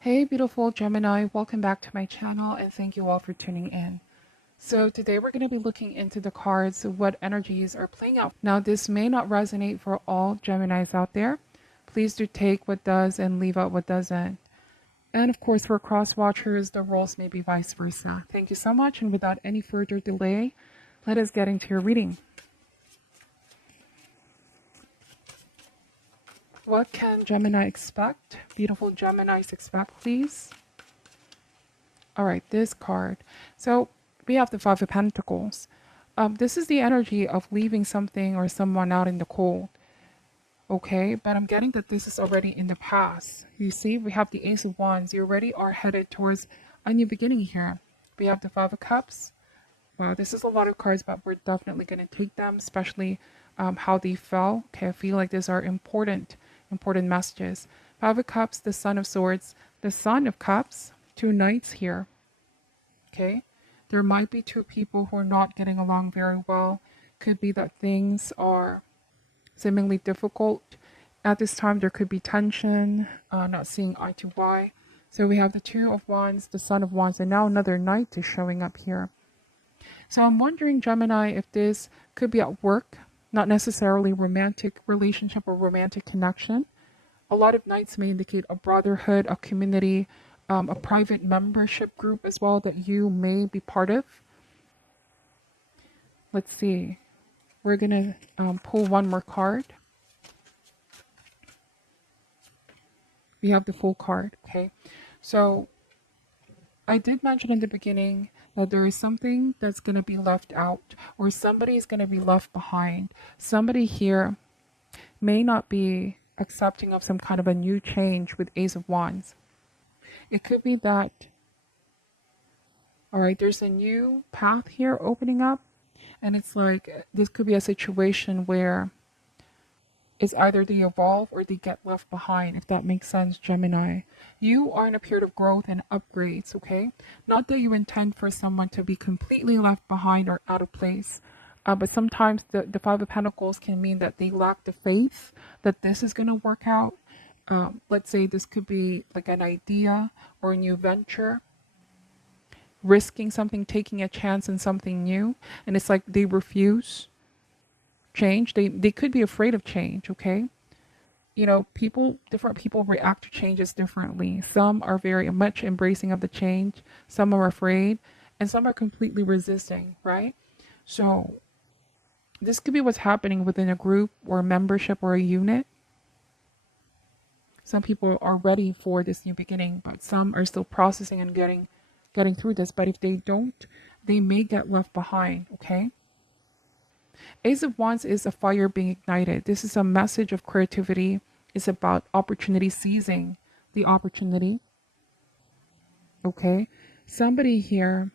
Hey beautiful Gemini, welcome back to my channel and thank you all for tuning in. So today we're going to be looking into the cards, what energies are playing out. Now this may not resonate for all Geminis out there. Please do take what does and leave out what doesn't. And of course for cross watchers, the roles may be vice versa. Thank you so much, and without any further delay, let us get into your reading. What can Gemini expect? Beautiful Geminis expect, please. All right, this card. So we have the Five of Pentacles. This is the energy of leaving something or someone out in the cold. Okay, but I'm getting that this is already in the past. You see, we have the Ace of Wands. You already are headed towards a new beginning here. We have the Five of Cups. Wow, this is a lot of cards, but we're definitely going to take them, especially how they fell. Okay, I feel like these are important messages. Five of Cups, the Sun of Swords, the Sun of Cups, two Knights here. Okay, there might be two people who are not getting along very well. Could be that things are seemingly difficult. At this time, there could be tension, not seeing eye to eye. So we have the Two of Wands, the Sun of Wands, and now another Knight is showing up here. So I'm wondering, Gemini, if this could be at work, not necessarily romantic relationship or romantic connection. A lot of Knights may indicate a brotherhood, a community, a private membership group as well that you may be part of. Let's see. We're going to pull one more card. We have the Full card, okay? So I did mention in the beginning that there is something that's going to be left out, or somebody is going to be left behind. Somebody here may not be accepting of some kind of a new change with Ace of Wands. It could be that, all right, there's a new path here opening up, and it's like this could be a situation where it's either they evolve or they get left behind, if that makes sense, Gemini. You are in a period of growth and upgrades, okay? Not that you intend for someone to be completely left behind or out of place, but sometimes the Five of Pentacles can mean that they lack the faith that this is going to work out. Let's say this could be like an idea or a new venture, risking something, taking a chance in something new, and it's like they refuse change. They could be afraid of change, okay? You know, different people react to changes differently. Some are very much embracing of the change, some are afraid, and some are completely resisting, right? So this could be what's happening within a group or a membership or a unit. Some people are ready for this new beginning, but some are still processing and getting through this. But if they don't, they may get left behind, okay? Ace of Wands is a fire being ignited. This is a message of creativity. It's about opportunity, seizing the opportunity. Okay? Somebody here,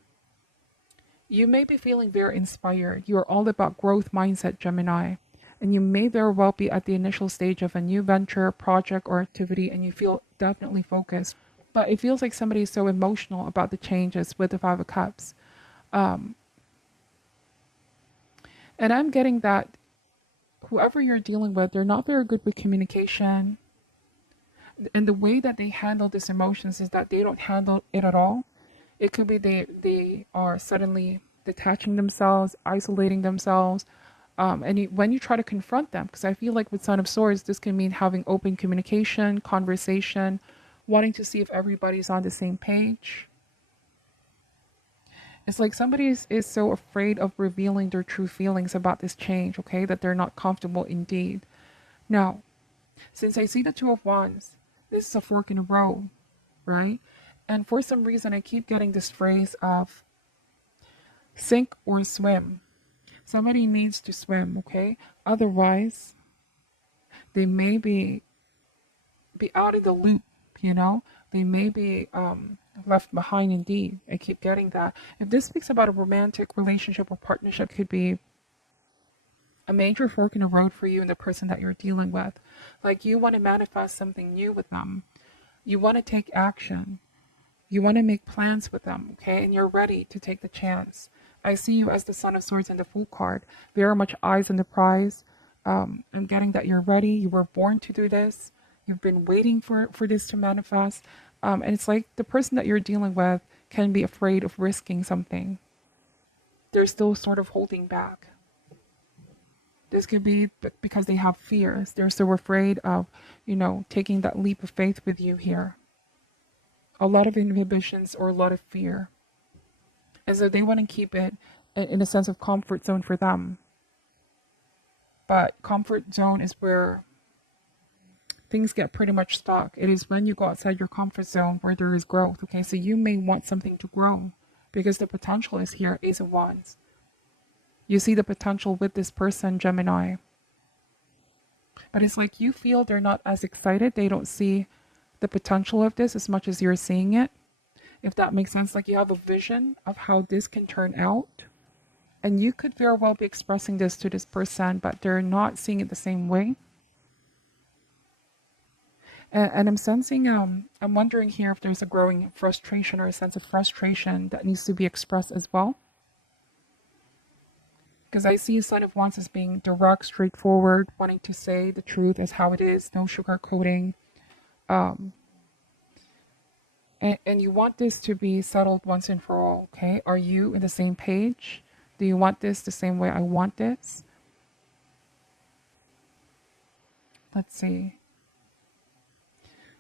you may be feeling very inspired. You're all about growth mindset, Gemini. And you may very well be at the initial stage of a new venture, project, or activity, and you feel definitely focused. But it feels like somebody is so emotional about the changes with the Five of Cups. And I'm getting that whoever you're dealing with, they're not very good with communication. And the way that they handle these emotions is that they don't handle it at all. It could be they are suddenly detaching themselves, isolating themselves. When you try to confront them, because I feel like with Son of Swords, this can mean having open communication, conversation, wanting to see if everybody's on the same page. It's like somebody is so afraid of revealing their true feelings about this change, okay, that they're not comfortable indeed. Now, since I see the Two of Wands, this is a fork in the road, right? And for some reason, I keep getting this phrase of sink or swim. Somebody needs to swim, okay? Otherwise, they may be out of the loop, you know? They may be left behind indeed. I keep getting that. If this speaks about a romantic relationship or partnership, could be a major fork in the road for you and the person that you're dealing with. Like you want to manifest something new with them. You want to take action. You want to make plans with them, okay? And you're ready to take the chance. I see you as the Son of Swords and the Fool card. Very much eyes on the prize. I'm getting that you're ready. You were born to do this. You've been waiting for this to manifest. And it's like the person that you're dealing with can be afraid of risking something. They're still sort of holding back. This could be because they have fears. They're so afraid of, taking that leap of faith with you here. A lot of inhibitions or a lot of fear. And so they want to keep it in a sense of comfort zone for them. But comfort zone is where things get pretty much stuck. It is when you go outside your comfort zone where there is growth. Okay, so you may want something to grow because the potential is here, Ace of Wands. You see the potential with this person, Gemini. But it's like you feel they're not as excited. They don't see the potential of this as much as you're seeing it. If that makes sense, like you have a vision of how this can turn out. And you could very well be expressing this to this person, but they're not seeing it the same way. And I'm sensing, I'm wondering here if there's a growing frustration or a sense of frustration that needs to be expressed as well. Because I see a Sign of Wands as being direct, straightforward, wanting to say the truth as how it is, no sugarcoating. And you want this to be settled once and for all, okay? Are you in the same page? Do you want this the same way I want this? Let's see.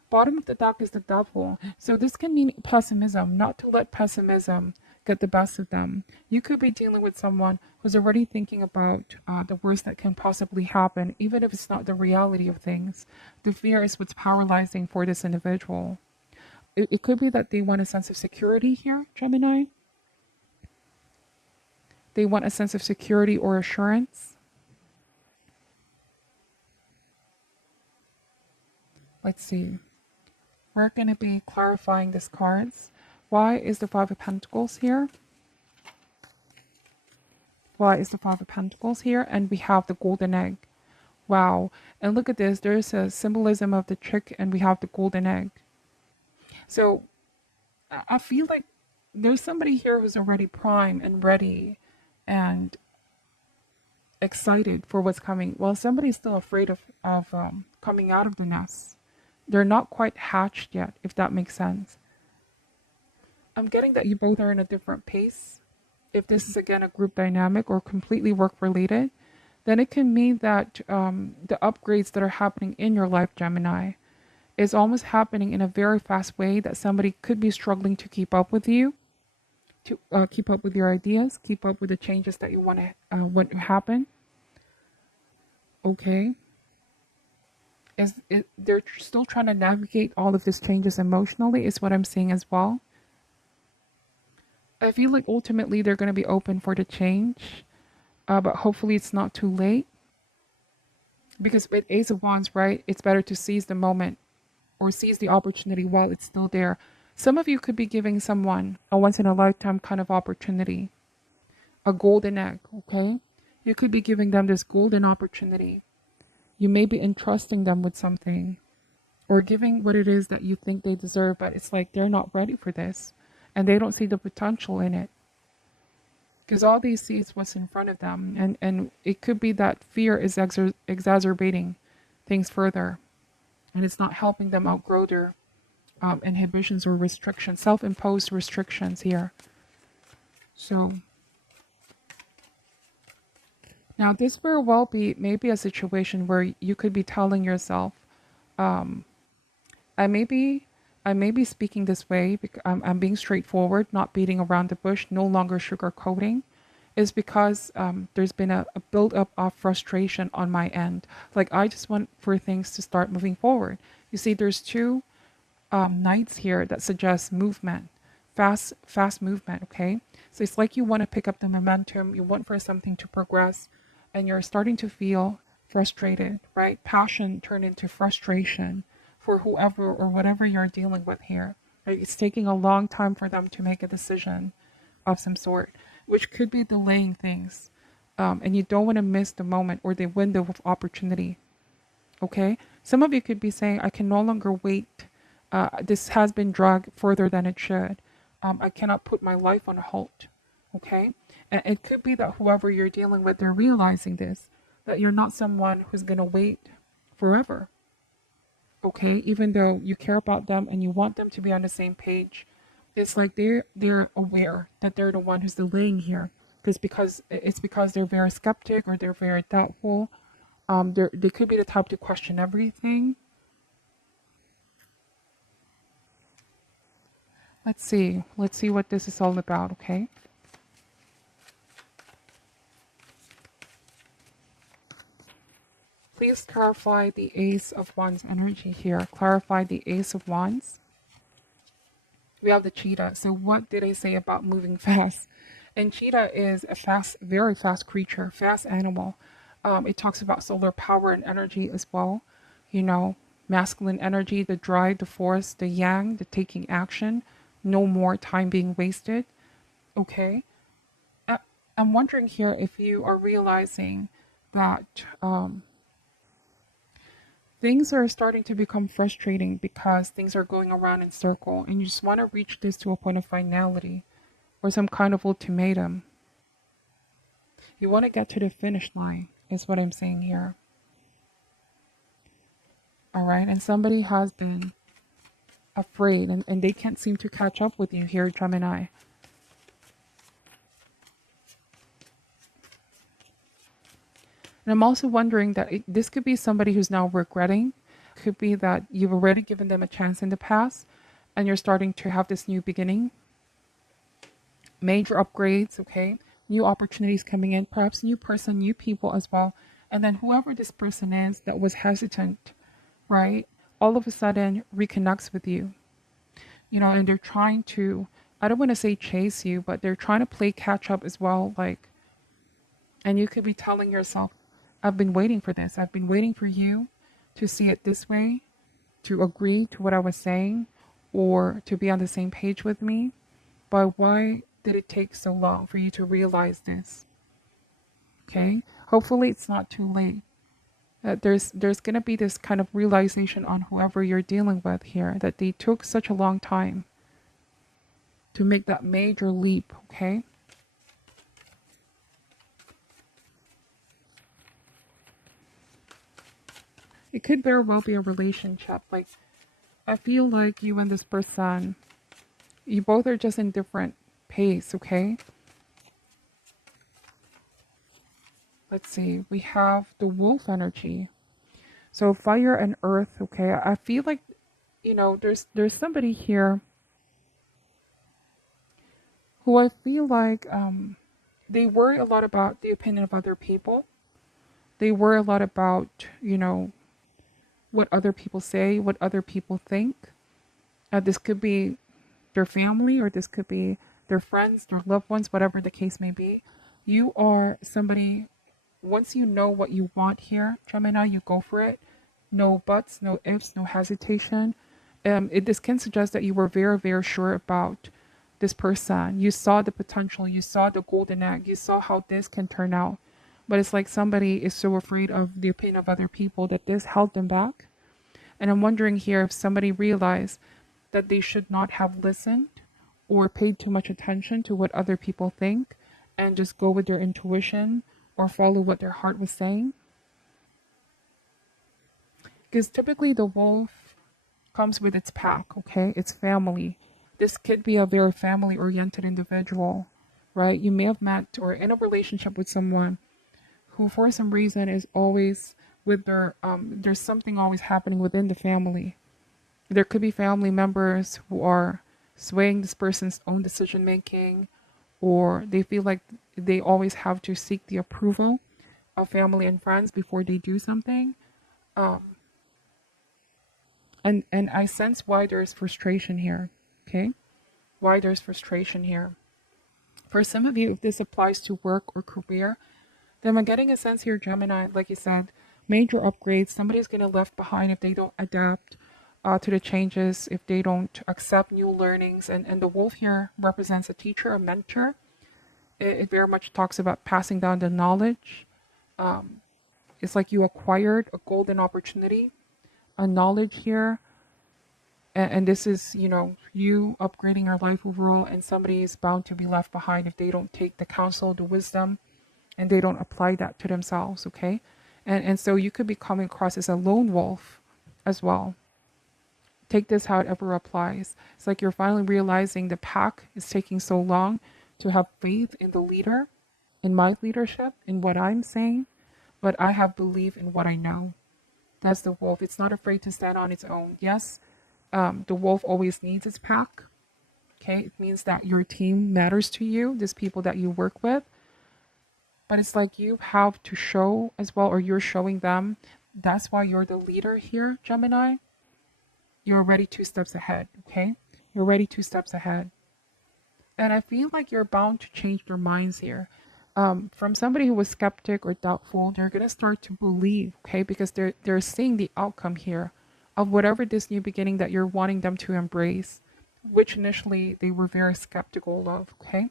Bottom of the deck is the Devil. So this can mean pessimism, not to let pessimism get the best of them. You could be dealing with someone who's already thinking about the worst that can possibly happen, even if it's not the reality of things. The fear is what's paralyzing for this individual. It could be that they want a sense of security here, Gemini. They want a sense of security or assurance. Let's see. We're going to be clarifying these cards. Why is the Five of Pentacles here? Why is the Five of Pentacles here? And we have the golden egg. Wow. And look at this. There's a symbolism of the chick and we have the golden egg. So I feel like there's somebody here who's already prime and ready and excited for what's coming. While somebody's still afraid of coming out of the nest. They're not quite hatched yet, if that makes sense. I'm getting that you both are in a different pace. If this is again a group dynamic or completely work related, then it can mean that the upgrades that are happening in your life, Gemini, is almost happening in a very fast way that somebody could be struggling to keep up with you, to keep up with your ideas, keep up with the changes that you want to happen. Okay. They're still trying to navigate all of these changes emotionally is what I'm seeing as well. I feel like ultimately they're going to be open for the change, but hopefully it's not too late. Because with Ace of Wands, right, it's better to seize the moment or seize the opportunity while it's still there. Some of you could be giving someone a once-in-a-lifetime kind of opportunity, a golden egg, okay? You could be giving them this golden opportunity. You may be entrusting them with something or giving what it is that you think they deserve, but it's like they're not ready for this and they don't see the potential in it. Because all they see is what's in front of them. And it could be that fear is exacerbating things further. And it's not helping them outgrow their inhibitions or restrictions, self-imposed restrictions here. So now, this very well be maybe a situation where you could be telling yourself, I may be speaking this way because I'm being straightforward, not beating around the bush, no longer sugarcoating, is because there's been a build-up of frustration on my end. Like, I just want for things to start moving forward. You see, there's two knights here that suggest movement, fast movement, okay? So it's like you want to pick up the momentum, you want for something to progress, and you're starting to feel frustrated, right? Passion turned into frustration for whoever or whatever you're dealing with here. Right? It's taking a long time for them to make a decision of some sort, which could be delaying things. And you don't want to miss the moment or the window of opportunity. Okay? Some of you could be saying, I can no longer wait. This has been dragged further than it should. I cannot put my life on halt. Okay? And it could be that whoever you're dealing with, they're realizing this, that you're not someone who's going to wait forever. okay? Even though you care about them and you want them to be on the same page, it's like they're aware that they're the one who's delaying here, because they're very skeptic or they're very doubtful. They could be the type to question everything. Let's see what this is all about, okay? Please clarify the Ace of Wands energy here. Clarify the Ace of Wands. We have the cheetah. So what did I say about moving fast? And cheetah is a fast, very fast creature, fast animal. It talks about solar power and energy as well. You know, masculine energy, the drive, the force, the yang, the taking action. No more time being wasted. Okay. I- I'm wondering here if you are realizing that things are starting to become frustrating because things are going around in circle and you just want to reach this to a point of finality or some kind of ultimatum. You want to get to the finish line, is what I'm saying here. All right. And somebody has been afraid and they can't seem to catch up with you here, Gemini. And I'm also wondering that this could be somebody who's now regretting. Could be that you've already given them a chance in the past and you're starting to have this new beginning. Major upgrades, okay? New opportunities coming in, perhaps new person, new people as well. And then whoever this person is that was hesitant, right? All of a sudden reconnects with you. You know, and they're trying to, I don't want to say chase you, but they're trying to play catch up as well. Like, and you could be telling yourself, I've been waiting for this. I've been waiting for you to see it this way, to agree to what I was saying, or to be on the same page with me. But why did it take so long for you to realize this? Okay. Hopefully it's not too late. There's going to be this kind of realization on whoever you're dealing with here, that they took such a long time to make that major leap, okay? It could very well be a relationship. Like, I feel like you and this person, you both are just in different pace, okay? Let's see. We have the wolf energy. So fire and earth, okay? I feel like, you know, there's somebody here who I feel like they worry a lot about the opinion of other people. They worry a lot about, you know, what other people say, what other people think. This could be their family, or this could be their friends, their loved ones, whatever the case may be. You are somebody, once you know what you want here, Gemini, you go for it. No buts, no ifs, no hesitation. This can suggest that you were very, very sure about this person. You saw the potential, you saw the golden egg, you saw how this can turn out. But it's like somebody is so afraid of the opinion of other people that this held them back. And I'm wondering here if somebody realized that they should not have listened or paid too much attention to what other people think and just go with their intuition or follow what their heart was saying. Because typically the wolf comes with its pack, okay? It's family. This could be a very family oriented individual, right? You may have met or in a relationship with someone who for some reason is always with there's something always happening within the family. There could be family members who are swaying this person's own decision making, or they feel like they always have to seek the approval of family and friends before they do something. And I sense why there's frustration here. Okay? Why there's frustration here. For some of you, if this applies to work or career, then I'm getting a sense here, Gemini, like you said, major upgrades. Somebody's going to left behind if they don't adapt to the changes, if they don't accept new learnings. And the wolf here represents a teacher, a mentor. It very much talks about passing down the knowledge. It's like you acquired a golden opportunity, a knowledge here. And this is, you know, you upgrading your life overall, and somebody is bound to be left behind if they don't take the counsel, the wisdom, and they don't apply that to themselves, okay? And so you could be coming across as a lone wolf as well. Take this how it ever applies. It's like you're finally realizing the pack is taking so long to have faith in the leader, in my leadership, in what I'm saying, but I have belief in what I know. That's the wolf. It's not afraid to stand on its own. Yes, the wolf always needs its pack. Okay, it means that your team matters to you, these people that you work with. But it's like you have to show as well, or you're showing them. That's why you're the leader here, Gemini. You're already 2 steps ahead, okay? You're already 2 steps ahead. And I feel like you're bound to change their minds here. From somebody who was skeptic or doubtful, they're gonna start to believe, okay? Because they're seeing the outcome here of whatever this new beginning that you're wanting them to embrace, which initially they were very skeptical of, okay?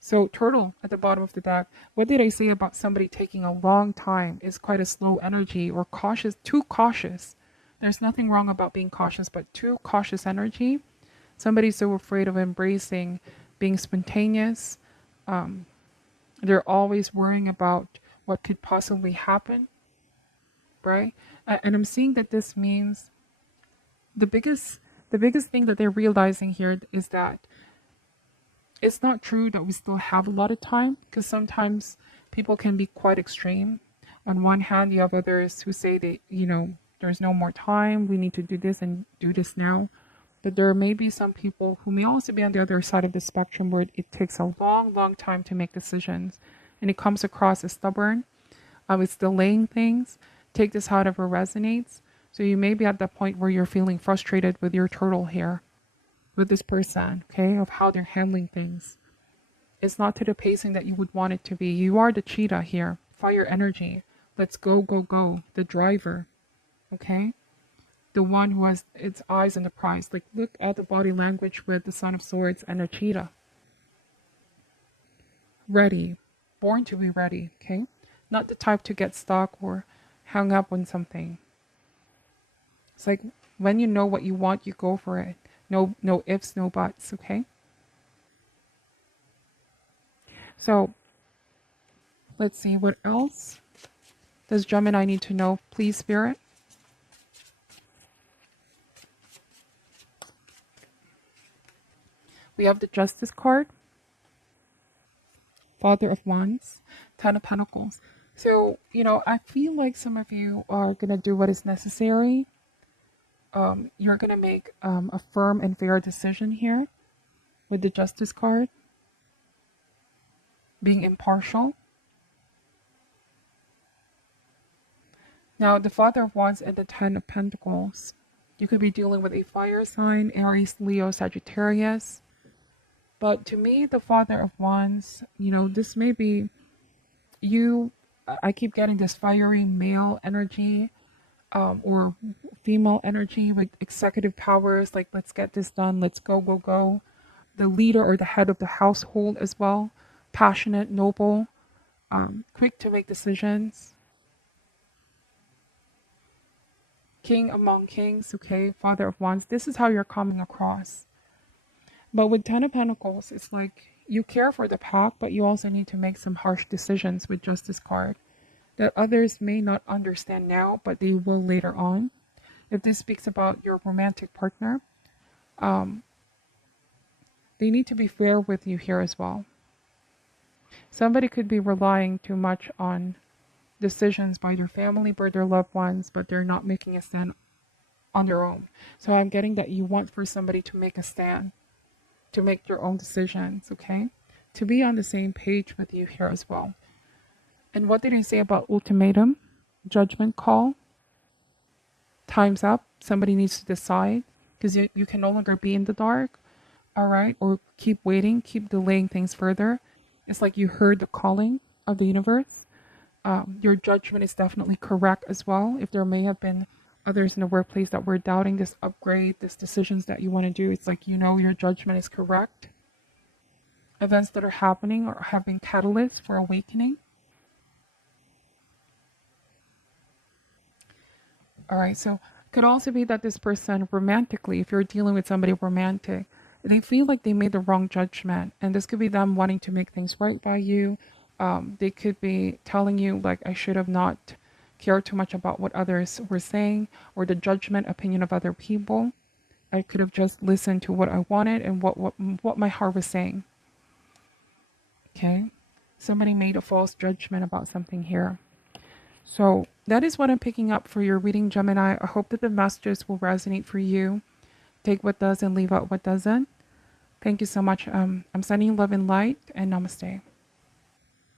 So turtle at the bottom of the deck, what did I say about somebody taking a long time? Is quite a slow energy or cautious, too cautious. There's nothing wrong about being cautious, but too cautious energy. Somebody's so afraid of embracing being spontaneous. They're always worrying about what could possibly happen, right? And I'm seeing that this means the biggest thing that they're realizing here is that it's not true that we still have a lot of time, because sometimes people can be quite extreme. On one hand, you have others who say that, there's no more time, we need to do this and do this now. But there may be some people who may also be on the other side of the spectrum where it takes a long, long time to make decisions. And it comes across as stubborn. It's delaying things. Take this however resonates. So you may be at that point where you're feeling frustrated with your turtle here, with this person, okay, of how they're handling things. It's not to the pacing that you would want it to be. You are the cheetah here. Fire energy. Let's go, go, go. The driver, okay? The one who has its eyes on the prize. Like, look at the body language with the Son of Swords and a cheetah. Ready. Born to be ready, okay? Not the type to get stuck or hung up on something. It's like when you know what you want, you go for it. No ifs, no buts, okay? So, let's see, what else does Gemini need to know? Please, Spirit. We have the Justice card, Father of Wands, Ten of Pentacles. So, I feel like some of you are going to do what is necessary. You're going to make a firm and fair decision here with the Justice card. Being impartial. Now, the Father of Wands and the Ten of Pentacles. You could be dealing with a fire sign, Aries, Leo, Sagittarius. But to me, the Father of Wands, this may be you. I keep getting this fiery male energy, or female energy with executive powers, like let's get this done, let's go, go, go. The leader or the head of the household as well. Passionate, noble, quick to make decisions. King among kings, okay? Father of Wands. This is how you're coming across. But with Ten of Pentacles, it's like you care for the pack, but you also need to make some harsh decisions with Justice card that others may not understand now, but they will later on. If this speaks about your romantic partner, they need to be fair with you here as well. Somebody could be relying too much on decisions by their family, by their loved ones, but they're not making a stand on their own. So I'm getting that you want for somebody to make a stand, to make their own decisions, okay? To be on the same page with you here as well. And what did I say about ultimatum? Judgment call. Time's up. Somebody needs to decide, because you can no longer be in the dark, all right? Or keep waiting, keep delaying things further. It's like you heard the calling of the universe. Your judgment is definitely correct as well. If there may have been others in the workplace that were doubting this upgrade, this decisions that you want to do, it's like your judgment is correct. Events that are happening or have been catalysts for awakening. All right, so could also be that this person romantically, if you're dealing with somebody romantic, they feel like they made the wrong judgment, and this could be them wanting to make things right by you. They could be telling you, like, I should have not care too much about what others were saying or the judgment opinion of other people. I could have just listened to what I wanted and what my heart was saying. Okay. Somebody made a false judgment about something here. So that is what I'm picking up for your reading, Gemini. I hope that the messages will resonate for you. Take what does and leave out what doesn't. Thank you so much. I'm sending love and light, and namaste.